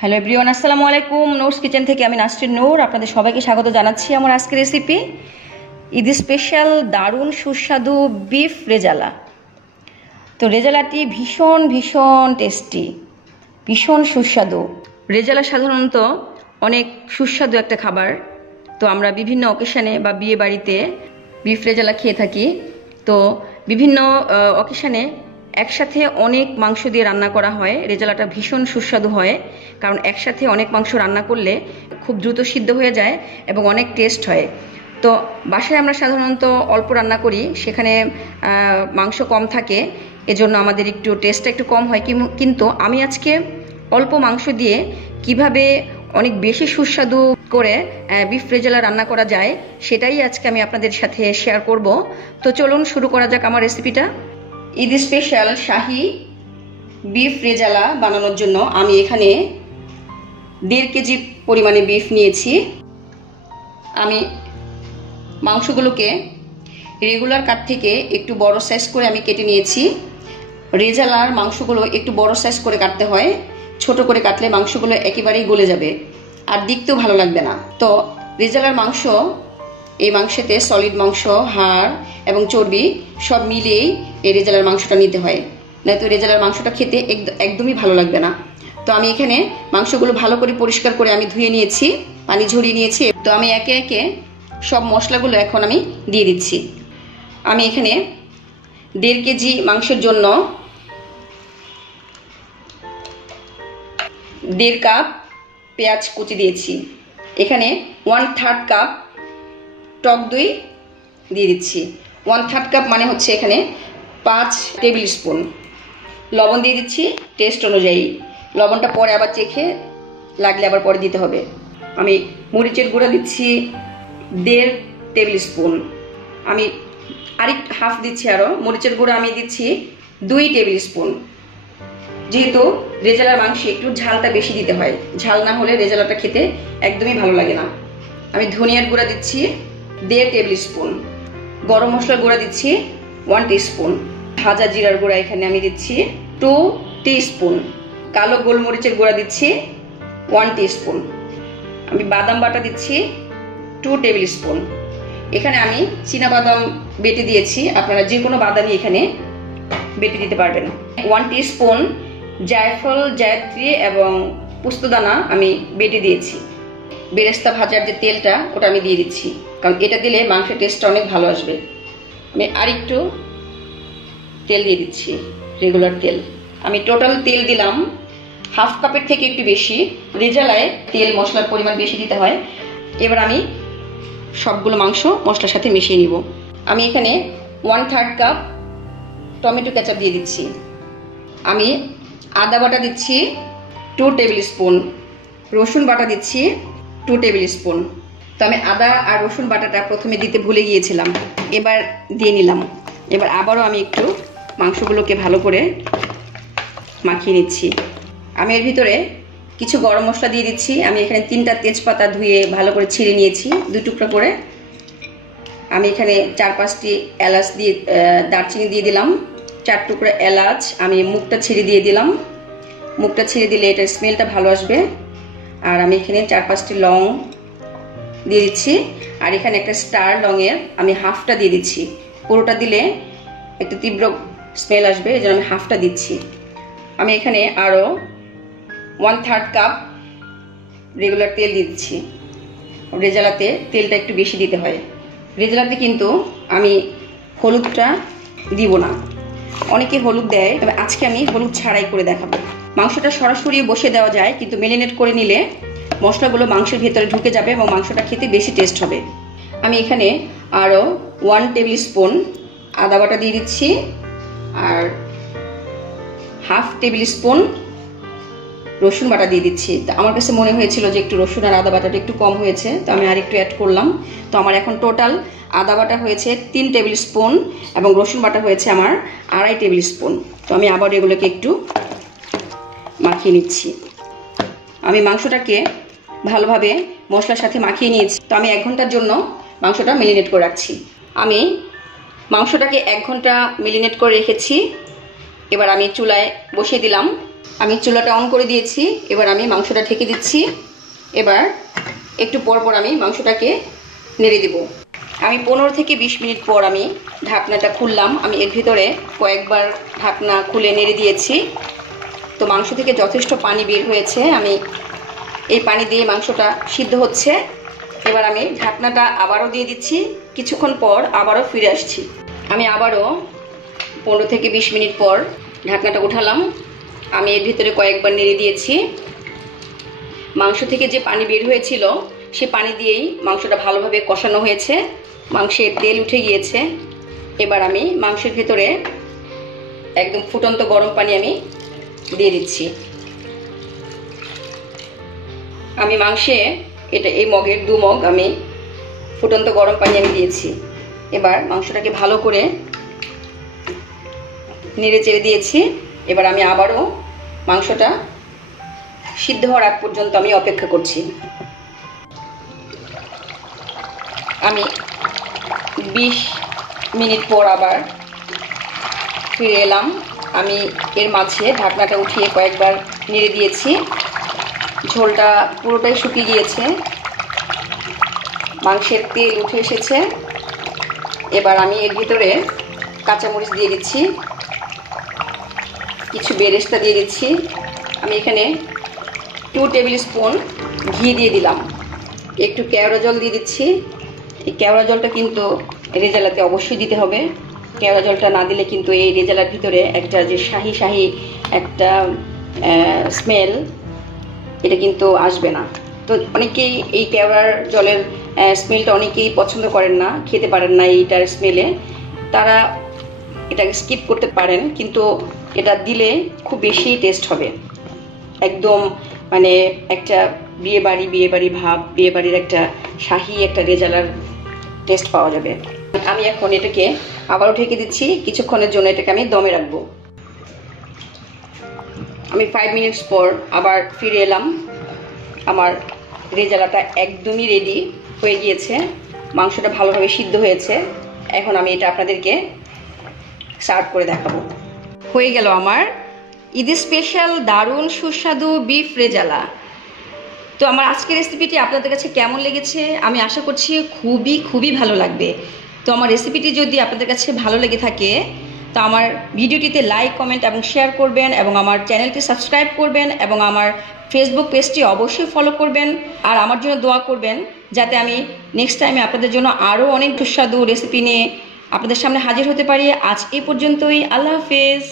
Hello everyone, আসসালামু আলাইকুম। Noors kitchen থেকে আমি নাসরিন নূর আপনাদের সবাইকে স্বাগত জানাচ্ছি আমার আজকের রেসিপি ঈদ স্পেশাল দারুণ সুস্বাদু বিফ রেজালা। তো রেজালাটি ভীষণ ভীষণ টেস্টি, ভীষণ সুস্বাদু। রেজালা সাধারণত অনেক সুস্বাদু একটা খাবার। তো আমরা বিভিন্ন অকেশনে বা বিয়ে বাড়িতে বিফ রেজালা খেয়ে থাকি। তো বিভিন্ন অকেশনে একসাথে অনেক মাংস দিয়ে রান্না করা হয়। রেজালাটা ভীষণ সুস্বাদু হয়, কারণ একসাথে অনেক মাংস রান্না করলে খুব দ্রুত সিদ্ধ হয়ে যায় এবং অনেক টেস্ট হয়। তো বাসায় আমরা সাধারণত অল্প রান্না করি, সেখানে মাংস কম থাকে, এজন্য আমাদের একটু টেস্টটা একটু কম হয়। কিন্তু আমি আজকে অল্প মাংস দিয়ে কিভাবে অনেক বেশি সুস্বাদু করে বিফ রেজালা রান্না করা যায় সেটাই আজকে আমি আপনাদের সাথে শেয়ার করব। তো চলুন শুরু করা যাক আমার রেসিপিটা। ঈদ স্পেশাল শাহি বিফ রেজালা বানানোর জন্য আমি এখানে 1.5 কেজি পরিমাণে বিফ নিয়েছি। আমি মাংসগুলোকে রেগুলার কাট থেকে একটু বড় সাইজ করে আমি কেটে নিয়েছি। রেজালার মাংসগুলো একটু বড় সাইজ করে কাটতে হয়, ছোট করে কাটলে মাংসগুলো একেবারেই গলে যাবে আর দেখতেও ভালো লাগবে না। তো রেজালার মাংস, এই মাংসেতে সলিড মাংস, হাড় এবং চর্বি সব মিলিয়েই এই রেজালার মাংসটা নিতে হয়, নয়তো রেজালার মাংসটা খেতে একদমই ভালো লাগবে না। তো আমি এখানে মাংসগুলো ভালো করে পরিষ্কার করে আমি ধুয়ে নিয়েছি, পানি ঝরিয়ে নিয়েছি। তো আমি একে একে সব মশলাগুলো এখন আমি দিয়ে দিচ্ছি। আমি এখানে 1.5 কেজি মাংসের জন্য 1.5 কাপ পেঁয়াজ কুচি দিয়েছি। এখানে 1/3 কাপ টক দই দিয়ে দিচ্ছি। 1/3 কাপ মানে হচ্ছে এখানে 5 টেবিল স্পুন। লবণ দিয়ে দিচ্ছি টেস্ট অনুযায়ী। লবণটা পরে আবার চেখে লাগলে আবার পরে দিতে হবে। আমি মরিচের গুঁড়া দিচ্ছি 1.5 টেবিল স্পুন। আমি হাফ দিচ্ছি আরও। মরিচের গুঁড়া আমি দিচ্ছি 2 টেবিল স্পুন। যেহেতু রেজালার মাংসে একটু ঝালটা বেশি দিতে হয়, ঝাল না হলে রেজালাটা খেতে একদমই ভালো লাগে না। আমি ধনিয়ার গুঁড়া দিচ্ছি 1.5 টেবিল স্পুন। গরম মশলার গুঁড়া দিচ্ছি 1 টিস্পুন। ভাজা জিরার গুঁড়া এখানে আমি দিচ্ছি 2 টিস্পুন। কালো গোলমরিচের গুঁড়া দিচ্ছি 1 টিস্পুন। আমি বাদাম বাটা দিচ্ছি 2 টেবিল স্পুন। এখানে আমি চীনা বাদাম বেটে দিয়েছি, আপনারা যে কোনো বাদামই এখানে বেটে দিতে পারবেন। 1 টিস্পুন জায়ফল, জায়ত্রী এবং পোস্তদানা আমি বেটে দিয়েছি। বেরেস্তা ভাজার যে তেলটা ওটা আমি দিয়ে দিচ্ছি, কারণ এটা দিলে মাংসের টেস্টটা অনেক ভালো আসবে। আমি আরেকটু তেল দিয়ে দিচ্ছি, রেগুলার তেল। আমি টোটাল তেল দিলাম হাফ কাপের থেকে একটু বেশি। রেজালায় তেল মশলার পরিমাণ বেশি দিতে হয়। এবার আমি সবগুলো মাংস মশলার সাথে মিশিয়ে নিব। আমি এখানে 1/3 কাপ টমেটো কেচাপ দিয়ে দিচ্ছি। আমি আদা বাটা দিচ্ছি 2 টেবিল স্পুন। রসুন বাটা দিচ্ছি 2 টেবিল স্পুন। তো আমি আদা আর রসুন বাটাটা প্রথমে দিতে ভুলে গিয়েছিলাম, এবার দিয়ে নিলাম। এবার আবারও আমি একটু মাংসগুলোকে ভালো করে মাখিয়ে নিচ্ছি। আমি এর ভিতরে কিছু গরম মশলা দিয়ে দিচ্ছি। আমি এখানে 3টা তেজপাতা ধুয়ে ভালো করে ছিঁড়ে নিয়েছি 2 টুকরা করে। আমি এখানে 4-5টি এলাচ দিয়ে, দারচিনি দিয়ে দিলাম 4 টুকরা এলাচ। আমি মুখটা ছিঁড়ে দিয়ে দিলাম। মুখটা ছিঁড়ে দিলে এটার স্মেলটা ভালো আসবে। আর আমি এখানে 4-5টি লং দিয়ে দিচ্ছি। আর এখানে একটা স্টার লংয়ের আমি হাফটা দিয়ে দিচ্ছি। পুরোটা দিলে একটু তীব্র স্মেল আসবে, এই জন্য আমি হাফটা দিচ্ছি। আমি এখানে আরও 1/3 কাপ রেগুলার তেল দিয়ে দিচ্ছি। রেজালাতে তেলটা একটু বেশি দিতে হয়। রেজালাতে কিন্তু আমি হলুদটা দিব না, অনেকে হলুদ দেয়, তবে আজকে আমি হলুদ ছাড়াই করে দেখাবো। মাংসটা সরাসরি বসে দেওয়া যায়, কিন্তু ম্যারিনেট করে নিলে মশলাগুলো মাংসের ভেতরে ঢুকে যাবে এবং মাংসটা খেতে বেশি টেস্ট হবে। আমি এখানে আরও 1 টেবিল স্পুন আদা বাটা দিয়ে দিচ্ছি আর হাফ টেবিল স্পুন রসুন বাটা দিয়ে দিচ্ছি। তো আমার কাছে মনে হয়েছিল যে একটু রসুন আর আদা বাটাটা একটু কম হয়েছে, তো আমি আর একটু অ্যাড করলাম। তো আমার এখন টোটাল আদা বাটা হয়েছে 3 টেবিল স্পুন এবং রসুন বাটা হয়েছে আমার 2.5 টেবিল স্পুন। তো আমি আবার এগুলোকে একটু মাখিয়ে নিচ্ছি। আমি মাংসটাকে ভালোভাবে মশলার সাথে মাখিয়ে নিয়েছি। তো আমি 1 ঘন্টার জন্য মাংসটা মেরিনেট করে রাখছি। আমি মাংসটাকে 1 ঘন্টা মেরিনেট করে রেখেছি। এবার আমি চুলায় বসিয়ে দিলাম আমি চুলাটা অন করে দিয়েছি। এবার আমি মাংসটা ঢেকে দিচ্ছি। এবার একটু পর পর আমি মাংসটাকে নেড়ে দেব। আমি 15 থেকে 20 মিনিট পর আমি ঢাকনাটা খুললাম। আমি এর ভিতরে কয়েকবার ঢাকনা খুলে নেড়ে দিয়েছি। তো মাংস থেকে যথেষ্ট পানি বের হয়েছে। আমি এই পানি দিয়ে মাংসটা সিদ্ধ হচ্ছে। এবার আমি ঢাকনাটা আবারও দিয়ে দিচ্ছি। কিছুক্ষণ পর আবারও ফিরে আসছি। আমি আবারও 15 থেকে 20 মিনিট পর ঢাকনাটা উঠালাম। আমি এর ভিতরে কয়েকবার নেড়ে দিয়েছি। মাংস থেকে যে পানি বের হয়েছিল সে পানি দিয়েই মাংসটা ভালোভাবে কষানো হয়েছে। মাংসের তেল উঠে গিয়েছে। এবার আমি মাংসের ভিতরে একদম ফুটন্ত গরম পানি আমি দিয়ে দিচ্ছি। আমি মাংসে এই মগের 2 মগ আমি ফুটন্ত গরম পানি আমি দিয়েছি। এবার মাংসটাকে ভালো করে নেড়ে চেড়ে দিয়েছি। এবার আমি আবারও মাংসটা সিদ্ধ হওয়ার আগ পর্যন্ত আমি অপেক্ষা করছি। আমি 20 মিনিট পর আবার ফিরে এলাম। আমি এর মাঝে ঢাকনাটা উঠিয়ে কয়েকবার নেড়ে দিয়েছি। ঝোলটা পুরোটাই শুকিয়ে গিয়েছে। মাংসের তেল উঠে এসেছে। এবার আমি এর ভিতরে কাঁচামরিচ দিয়ে দিচ্ছি, কিছু বেরেস্তা দিয়ে দিচ্ছি। আমি এখানে 2 টেবিল স্পুন ঘি দিয়ে দিলাম। একটু কেওড়া জল দিয়ে দিচ্ছি। এই কেওড়া জলটা কিন্তু রেজালাতে অবশ্যই দিতে হবে। কেওড়া জলটা না দিলে কিন্তু এই রেজালার ভিতরে একটা যে শাহি শাহি একটা স্মেল, এটা কিন্তু আসবে না। তো অনেকেই এই কেওড়ার জলের স্মেলটা অনেকেই পছন্দ করেন না, খেতে পারেন না এইটার স্মেলে। তারা এটাকে স্কিপ করতে পারেন, কিন্তু এটা দিলে খুব বেশি টেস্ট হবে। একদম মানে একটা বিয়েবাড়ি ভাব, বিয়েবাড়ির একটা শাহি একটা রেজালার টেস্ট পাওয়া যাবে। আমি এখন এটাকে আবারও ঢেকে দিচ্ছি। কিছুক্ষণের জন্য এটাকে আমি দমে রাখবো। আমি 5 মিনিটস পর আবার ফিরে এলাম। আমার রেজালাটা একদমই রেডি হয়ে গিয়েছে। মাংসটা ভালোভাবে সিদ্ধ হয়েছে। এখন আমি এটা আপনাদেরকে সার্ভ করে দেখাবো। হয়ে গেল আমার ঈদ স্পেশাল দারুণ সুস্বাদু বিফ রেজালা। তো আমার আজকের রেসিপিটি আপনাদের কাছে কেমন লেগেছে আমি আশা করছি খুবই ভালো লাগবে। তো আমার রেসিপিটি যদি আপনাদের কাছে ভালো লেগে থাকে তো আমার ভিডিওটিতে লাইক, কমেন্ট এবং শেয়ার করবেন, এবং আমার চ্যানেলটি সাবস্ক্রাইব করবেন, এবং আমার ফেসবুক পেজটি অবশ্যই ফলো করবেন। আর আমার জন্য দোয়া করবেন যাতে আমি নেক্সট টাইমে আপনাদের জন্য আরও অনেক সুস্বাদু রেসিপি নিয়ে আপনাদের সামনে হাজির হতে পারি। আজ এই পর্যন্তই। আল্লাহ হাফেজ।